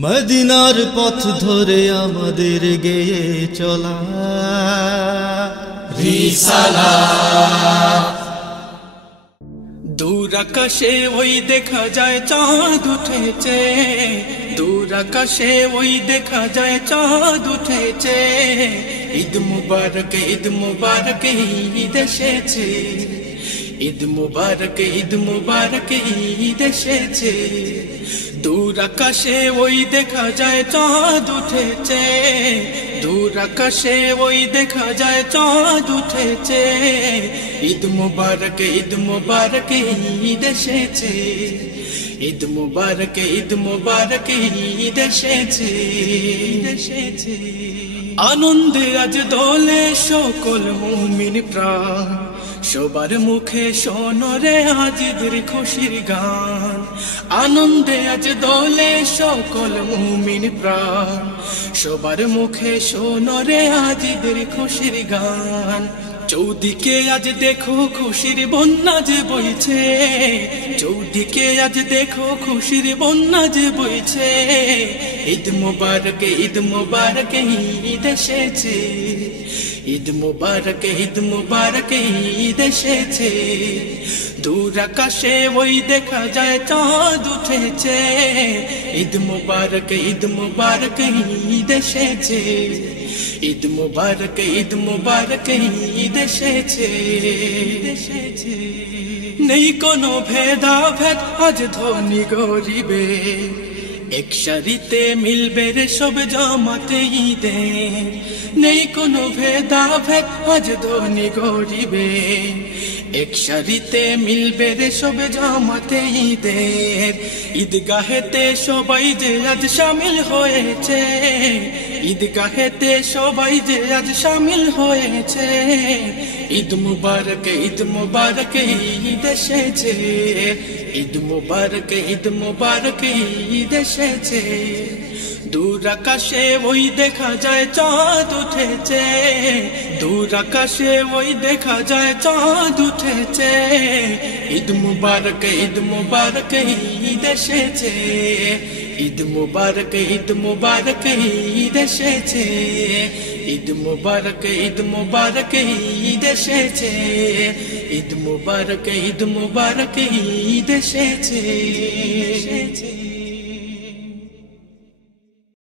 মদিনার পথ ধরে আমাদের গেয়ে চলা রিসালাত। দূর আকাশে ওই দেখা যায় চাঁদ উঠেছে, দূর আকাশে ওই দেখা যায় চাঁদ উঠেছে। ঈদ মুবারক, ঈদ মুবারক, ঈদ এসেছে। ঈদ মুবারক, ঈদ মুবারক, ঈদ এসেছে। দূর আকাশে ওই দেখা যায় চাঁদ উঠেছে, দূর আকাশে ওই দেখা যায় চাঁদ উঠেছে। ঈদ মুবারক, ঈদ মুবারক, ঈদ এসেছে। ঈদ মুবারক, ঈদ মুবারক, ঈদ এসেছে, ঈদ এসেছে। আনন্দে আজ দোলে সকল মুমিন প্রাণ, সবার মুখে শোনো রে আজ ঈদের খুশির গান। আনন্দে আজ দোলে সকল মুমিন প্রাণ, সবার মুখে শোনো রে আজ ঈদের খুশির গান। চৌদিকে আজ দেখো খুশির বন্যা যে বইছে, চৌদিকে আজ দেখো খুশির বন্যা যে বইছে। ঈদ মুবারক, ঈদ মুবারক, ঈদ এসেছে। ঈদ মুবারক, ঈদ মুবারক, ঈদ এসেছে। দূর আকাশে ওই দেখা যায় চাঁদ উঠেছে। ঈদ মুবারক, ঈদ মুবারক, ঈদ এসেছে। ঈদ মুবারক, ঈদ মুবারক, ঈদ এসেছে, ঈদ এসেছে। নেই কোনো ভেদাভেদ আজ ধনী গরিবে, এক সারিতে মিলবে রে সব জামাতে ঈদের। নেই কোনো ভেদাভেদ আজ ধনী গরিবে, এক সারিতে মিলবে রে সব জামাতে ঈদের। ঈদগাহেতে সবাই যে আজ শামিল হয়েছে, ঈদগাহেতে সবাই যে আজ শামিল হয়েছে। ঈদ মুবারক, ঈদ মুবারক, ঈদ এসেছে। ঈদ মুবারক, ঈদ মুবারক, ঈদ এসেছে। দূর আকাশে ওই দেখা যায় চাঁদ উঠেছে, দূর আকাশে ওই দেখা যায় চাঁদ উঠেছে। ঈদ মুবারক, ঈদ মুবারক, ঈদ এসেছে। ঈদ মুবারক, ঈদ মুবারক, ঈদ এসেছে। ঈদ মুবারক, ঈদ মুবারক, ঈদ এসেছে। ঈদ মুবারক, ঈদ মুবারক, ঈদ এসেছে।